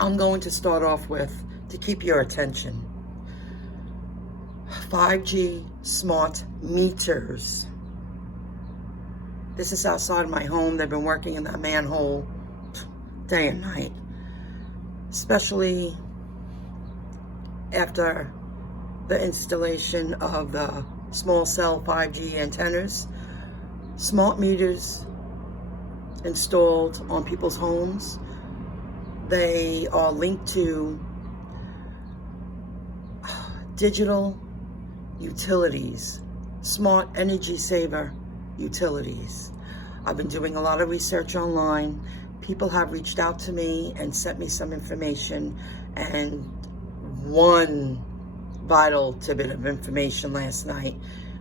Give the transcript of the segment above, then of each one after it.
I'm going to start off with, to keep your attention, 5G smart meters. This is outside of my home. They've been working in that manhole day and night, especially after the installation of the small cell 5G antennas. Smart meters installed on people's homes. They are linked to digital utilities, smart energy saver utilities. I've been doing a lot of research online. People have reached out to me and sent me some information, and one vital tidbit of information last night,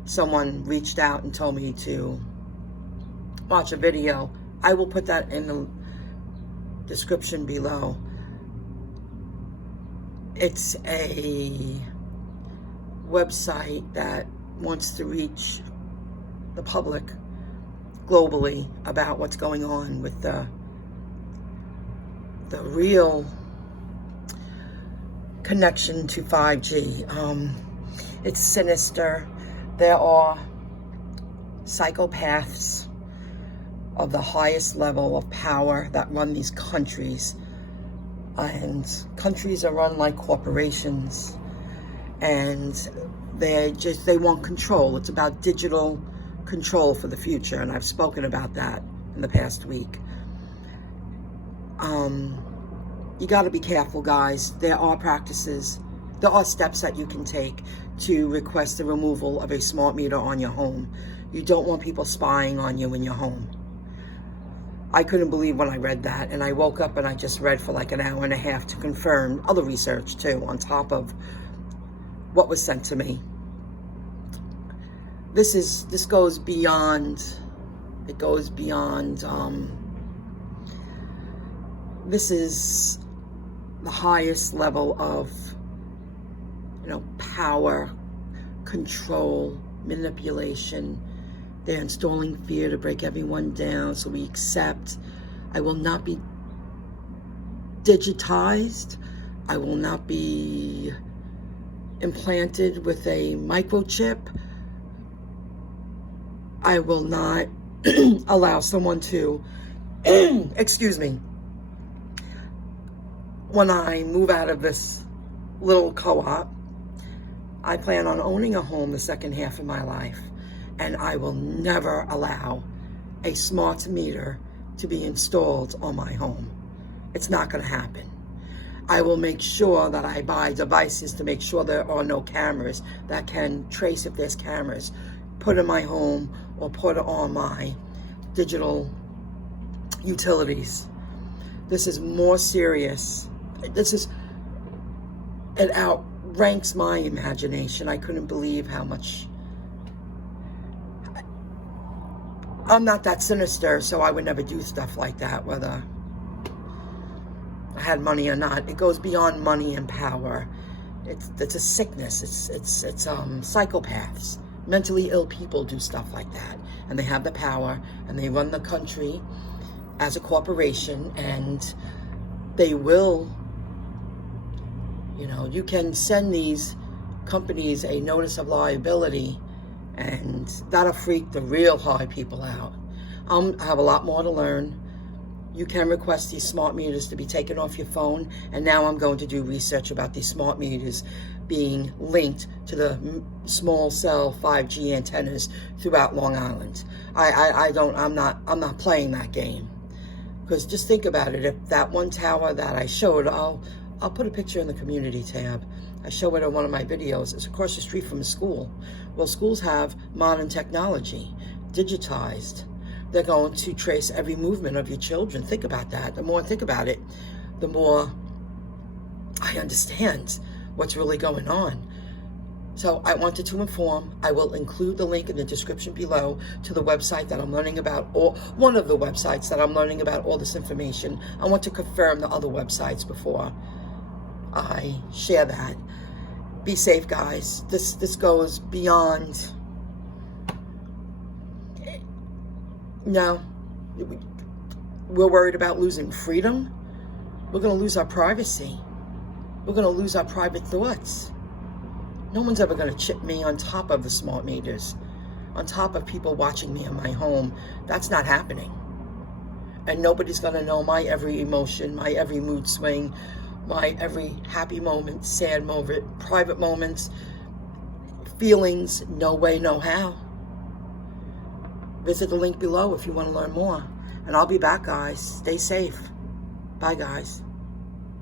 someone reached out and told me to watch a video. I will put that in the description below. It's a website that wants to reach the public globally about what's going on with the real connection to 5G. It's sinister. There are psychopaths of the highest level of power that run these countries, and countries are run like corporations, and they want control. It's about digital control for the future, and I've spoken about that in the past week. You got to be careful, guys. There are steps that you can take to request the removal of a smart meter on your home. You don't want people spying on you in your home. I couldn't believe when I read that, and I woke up and I just read for like an hour and a half to confirm other research too, on top of what was sent to me. This goes beyond, this is the highest level of, power, control, manipulation. They're installing fear to break everyone down, so we accept. I will not be digitized. I will not be implanted with a microchip. I will not allow someone to, excuse me, when I move out of this little co-op, I plan on owning a home the second half of my life, and I will never allow a smart meter to be installed on my home. It's not going to happen. I will make sure that I buy devices to make sure there are no cameras that can trace if there's cameras, put in my home or put on my digital utilities. This is more serious. It outranks my imagination. I couldn't believe how much. I'm not that sinister, so I would never do stuff like that, whether I had money or not. It goes beyond money and power. It's a sickness. It's psychopaths. Mentally ill people do stuff like that, and they have the power, and they run the country as a corporation, and they will, you can send these companies a notice of liability, and that'll freak the real high people out. I have a lot more to learn. You can request these smart meters to be taken off your phone, and now I'm going to do research about these smart meters being linked to the small cell 5G antennas throughout Long Island. I'm not playing that game, because just think about it. If that one tower that I showed, I'll put a picture in the community tab. I show it in one of my videos. It's across the street from a school. Well, schools have modern technology, digitized. They're going to trace every movement of your children. Think about that. The more I think about it, the more I understand what's really going on. So I wanted to inform. I will include the link in the description below to the website that I'm learning about, or one of the websites that I'm learning about all this information. I want to confirm the other websites before I share that. Be safe, guys. This goes beyond. No, we're worried about losing freedom. We're going to lose our privacy. We're going to lose our private thoughts. No one's ever going to chip me on top of the smart meters, on top of people watching me in my home. That's not happening. And nobody's going to know my every emotion, my every mood swing, my every happy moment, sad moment, private moments, feelings. No way, no how. Visit the link below if you want to learn more. And I'll be back, guys. Stay safe. Bye, guys.